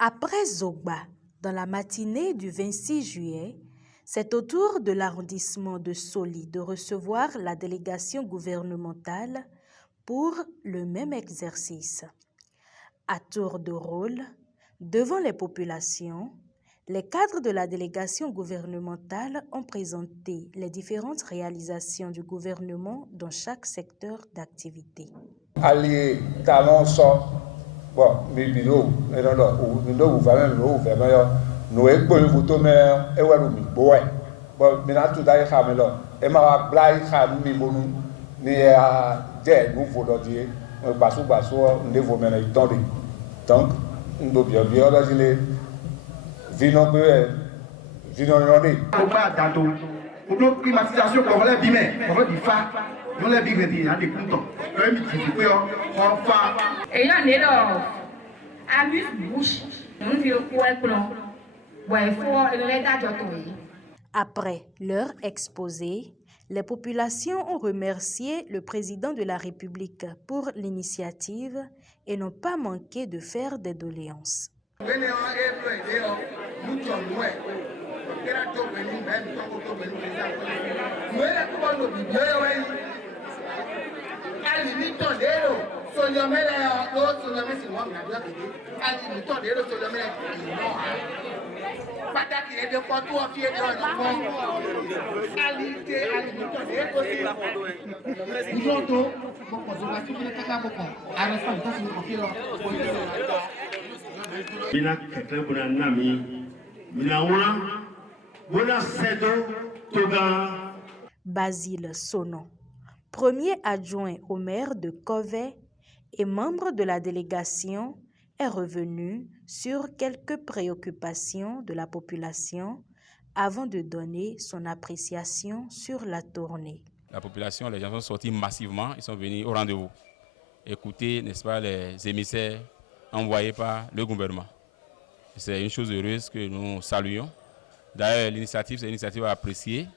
Après Zogba, dans la matinée du 26 juillet, c'est au tour de l'arrondissement de Soli de recevoir la délégation gouvernementale pour le même exercice. À tour de rôle, devant les populations, les cadres de la délégation gouvernementale ont présenté les différentes réalisations du gouvernement dans chaque secteur d'activité. Ali talon sọ bon mi biro erodo o ndo u va même o va même no e gbo fu to me e wa ru mi bo e bon mi na tu dai kha me lo e ma blai kha mi bonu ni a je nu vo do die basu nde vo me na itonde donc ndo bio do jile vino pe vino yonde o ba dato o do climatisation ko le bi me ko bi fa no le bi rebi a de kunto le mi ti pe o fa et là né là amuse-bouche nous vieux quoi plan ouais faut le dato to. Après leur exposé, les populations ont remercié le président de la République pour l'initiative et n'ont pas manqué de faire des doléances. Basile Sonon, premier adjoint au maire de Kovey et membre de la délégation, est revenu sur quelques préoccupations de la population avant de donner son appréciation sur la tournée. La population, les gens sont sortis massivement, ils sont venus au rendez-vous. Écouter, n'est-ce pas, les émissaires envoyés par le gouvernement. C'est une chose heureuse que nous saluons. D'ailleurs, l'initiative, c'est une initiative appréciée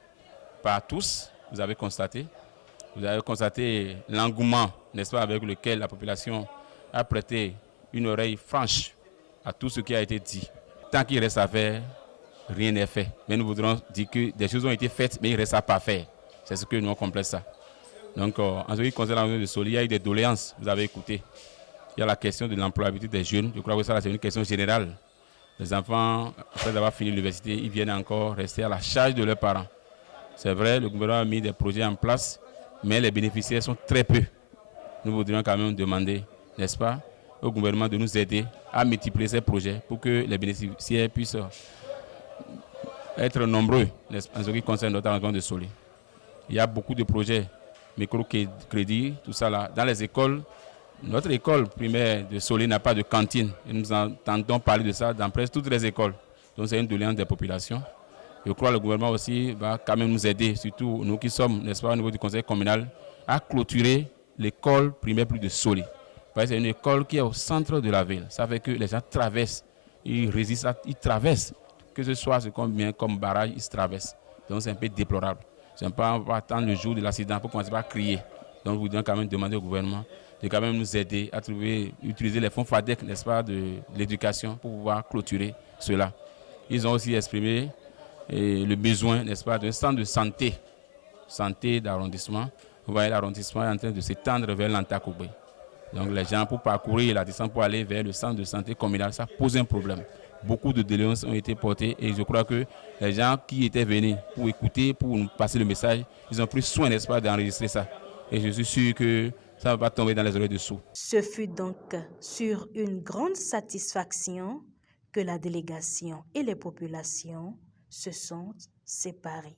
par tous. Vous avez constaté l'engouement, n'est-ce pas, avec lequel la population a prêté une oreille franche à tout ce qui a été dit. Tant qu'il reste à faire, rien n'est fait. Mais nous voudrons dire que des choses ont été faites, mais il reste à pas faire. C'est ce que nous comprenons ça. Donc, en ce qui concerne la région de Soli, il y a eu des doléances, vous avez écouté. Il y a la question de l'employabilité des jeunes. Je crois que ça, c'est une question générale. Les enfants, après avoir fini l'université, ils viennent encore rester à la charge de leurs parents. C'est vrai, le gouvernement a mis des projets en place, mais les bénéficiaires sont très peu. Nous voudrions quand même demander, n'est-ce pas, au gouvernement de nous aider à multiplier ces projets pour que les bénéficiaires puissent être nombreux en ce qui concerne notre arrondissement de Soli. Il y a beaucoup de projets, microcrédits, tout ça là. Dans les écoles, notre école primaire de Soli n'a pas de cantine. Et nous entendons parler de ça dans presque toutes les écoles. Donc c'est une doléance des populations. Je crois que le gouvernement aussi va quand même nous aider, surtout nous qui sommes, n'est-ce pas, au niveau du conseil communal, à clôturer l'école primaire plus de Soli. Parce que c'est une école qui est au centre de la ville. Ça fait que les gens traversent, ils résistent, ils traversent. Que ce soit comme barrage, ils se traversent. Donc c'est un peu déplorable. C'est pas attendre le jour de l'accident pour commencer à crier. Donc nous voudrions quand même demander au gouvernement de quand même nous aider à utiliser les fonds FADEC, n'est-ce pas, de l'éducation pour pouvoir clôturer cela. Ils ont aussi exprimé le besoin, n'est-ce pas, d'un centre de santé d'arrondissement. Vous voyez, l'arrondissement est en train de s'étendre vers l'Antakoubé. Donc les gens, pour parcourir la distance pour aller vers le centre de santé communal, ça pose un problème. Beaucoup de doléances ont été portées et je crois que les gens qui étaient venus pour écouter, pour nous passer le message, ils ont pris soin, n'est-ce pas, d'enregistrer ça. Et je suis sûr que ça ne va pas tomber dans les oreilles dessous. Ce fut donc sur une grande satisfaction que la délégation et les populations se sont séparées.